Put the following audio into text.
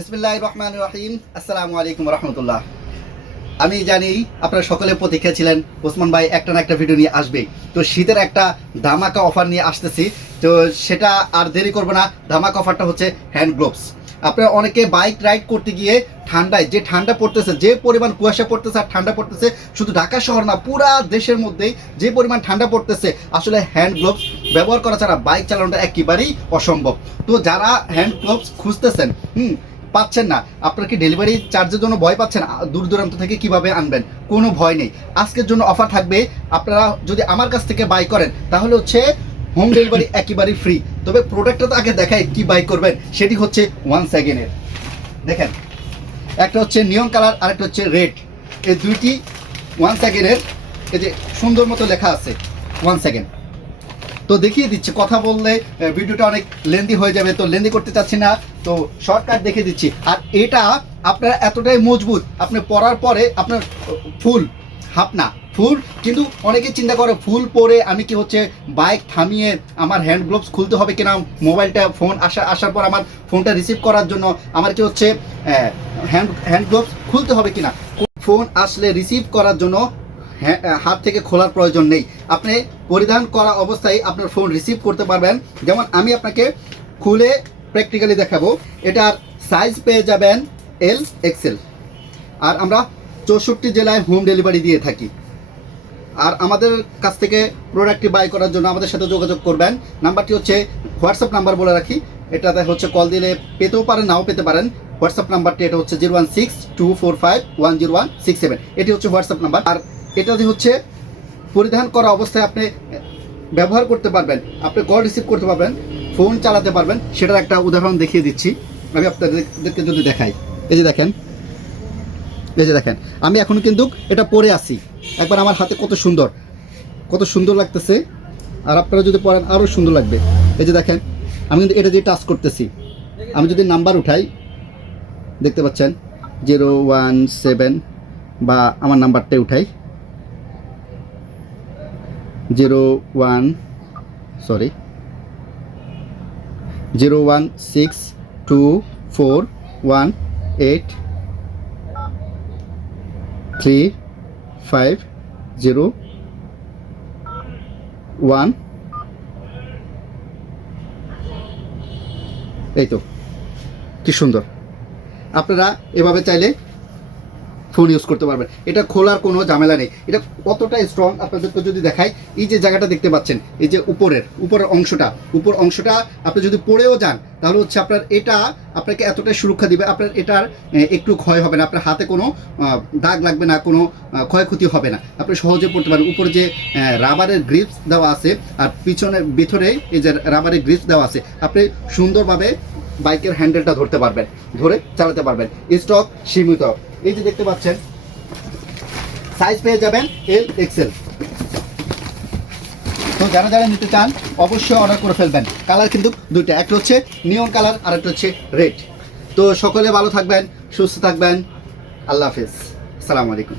বিসমিল্লাহির রহমানির রহিম। আসসালামু আলাইকুম রহমতুল্লাহ। আমি জানি আপনারা সকলে প্রতীক্ষা ছিলেন ওসমান ভাই একটা না একটা ভিডিও নিয়ে আসবে। তো শীতের একটা ধামাকা অফার নিয়ে আসতেছি। তো সেটা আর দেরি করবো না। ধামাকা অফারটা হচ্ছে হ্যান্ড গ্লোভস। আপনারা অনেকে বাইক রাইড করতে গিয়ে ঠান্ডায় যে ঠান্ডা পড়তেছে, যে পরিমাণ কুয়াশা পড়তেছে আর ঠান্ডা পড়তেছে, শুধু ঢাকা শহর না পুরা দেশের মধ্যেই যে পরিমাণ ঠান্ডা পড়তেছে, আসলে হ্যান্ড গ্লোভস ব্যবহার করা ছাড়া বাইক চালানোটা একেবারেই অসম্ভব। তো যারা হ্যান্ড গ্লোভস খুঁজতেছেন পাচ্ছেন না, আপনার কি ডেলিভারি চার্জের জন্য ভয় পাচ্ছেন, দূর দূরান্ত থেকে কিভাবে আনবেন, কোনো ভয় নেই। আজকের জন্য অফার থাকবে, আপনারা যদি আমার কাছ থেকে বাই করেন তাহলে হচ্ছে হোম ডেলিভারি একেবারেই ফ্রি। তবে প্রোডাক্টটা তো আগে দেখাই কি বাই করবেন, সেটি হচ্ছে 1 সেকেন্ডের। দেখেন, একটা হচ্ছে নিয়ন কালার আর একটা হচ্ছে রেড। এই দুইটি 1 সেকেন্ডের। এই যে সুন্দর মতো লেখা আছে 1 সেকেন্ড। তো দেখিয়ে দিচ্ছি, কথা বললে ভিডিওটা অনেক লেন্দি হয়ে যাবে, তো লেন্দি করতে চাচ্ছি না, তো শর্টকাট দেখিয়ে দিচ্ছি। আর এটা আপনার এতটাই মজবুত, আপনি পরার পরে আপনার ফুল হাফ না ফুল, কিন্তু অনেকে চিন্তা করে ফুল পরে আমি কি হচ্ছে বাইক থামিয়ে আমার হ্যান্ড গ্লোভস খুলতে হবে কিনা, মোবাইলটা ফোন আসার পর আমার ফোনটা রিসিভ করার জন্য আমার কি হচ্ছে হ্যান্ড গ্লোভস খুলতে হবে কিনা, ফোন আসলে রিসিভ করার জন্য হাত থেকে খোলার প্রয়োজন নেই। আপনি পরিধান করা অবস্থায় আপনার ফোন রিসিভ করতে পারবেন। যেমন আমি আপনাকে খুলে প্র্যাকটিক্যালি দেখাবো। এটার সাইজ পেয়ে যাবেন এল এক্সেল। আর আমরা 64 জেলায় হোম ডেলিভারি দিয়ে থাকি। আর আমাদের কাছ থেকে প্রোডাক্টটি বাই করার জন্য আমাদের সাথে যোগাযোগ করবেন। নাম্বারটি হচ্ছে হোয়াটসঅ্যাপ নাম্বার বলে রাখি, এটাতে হচ্ছে কল দিলে পেতেও পারেন, নাও পেতে পারেন। হোয়াটসঅ্যাপ নাম্বারটি এটা হচ্ছে 01624510167। এটি হচ্ছে হোয়াটসঅ্যাপ নাম্বার। আর এটাতে হচ্ছে পরিধান করা অবস্থায় আপনি ব্যবহার করতে পারবেন, আপনি কল রিসিভ করতে পারবেন, ফোন চালাতে পারবেন। সেটার একটা উদাহরণ দেখিয়ে দিচ্ছি আমি আপনাদেরকে। যদি দেখাই, এই যে দেখেন, এই যে দেখেন, আমি এখন কিন্তু এটা পরে আসি, একবার আমার হাতে কত সুন্দর লাগতেছে। আর আপনারা যদি পরেন আরও সুন্দর লাগবে। এই যে দেখেন, আমি কিন্তু এটা দিয়ে টাচ করতেছি। আমি যদি নাম্বার উঠাই, দেখতে পাচ্ছেন 017, বা আমার নাম্বারটাই উঠাই 01624183501। এই তো কি সুন্দর। আপনারা এভাবে চাইলে ফোন ইউজ করতে পারবেন। এটা খোলার কোনো ঝামেলা নেই। এটা কতটা স্ট্রং আপনাদেরকে যদি দেখাই, এই যে জায়গাটা দেখতে পাচ্ছেন, এই যে উপরের অংশটা আপনি যদি পড়েও যান তাহলে হচ্ছে আপনার এটা আপনাকে এতটাই সুরক্ষা দিবে, আপনার এটার একটু ক্ষয় হবে না, আপনার হাতে কোনো দাগ লাগবে না, কোনো ক্ষয়ক্ষতি হবে না, আপনি সহজে পড়তে পারেন। উপরে যে রাবারের গ্রিপস দেওয়া আছে আর ভিতরে এই যে রাবারের গ্রিপস দেওয়া আছে, আপনি সুন্দরভাবে বাইকের হ্যান্ডেলটা ধরতে পারবেন, ধরে চালাতে পারবেন। স্টক সীমিত। এই যে দেখতে পাচ্ছেন, সাইজ পেয়ে যাবেন এল এক্সেল। তো যারা যারা নিতে চান অবশ্যই অর্ডার করে ফেলবেন। কালার কিন্তু দুইটা, একটা হচ্ছে নিয়ন কালার আর একটা হচ্ছে রেড। তো সকলে ভালো থাকবেন, সুস্থ থাকবেন। আল্লাহ হাফেজ, আসসালামু আলাইকুম।